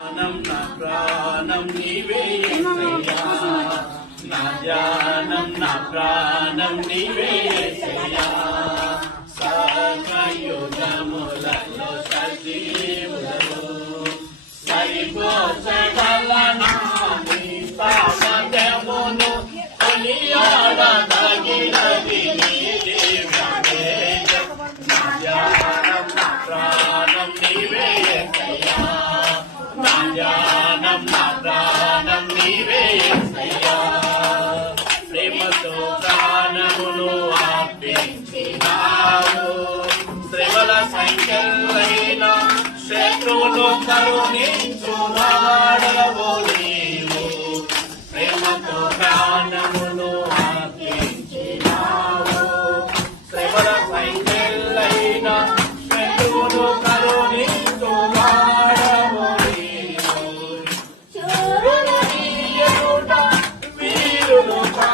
ప్రాణం నా ప్రాణం నీవే నా ధ్యానం నా ప్రాణం నీవే ధ్యానం నా ప్రాణం నీవే యేసయ్యా. ప్రేమతో ప్రాణమును అర్పించినావు శ్రమల సంఖ్యలైన శత్రువును కరుణించు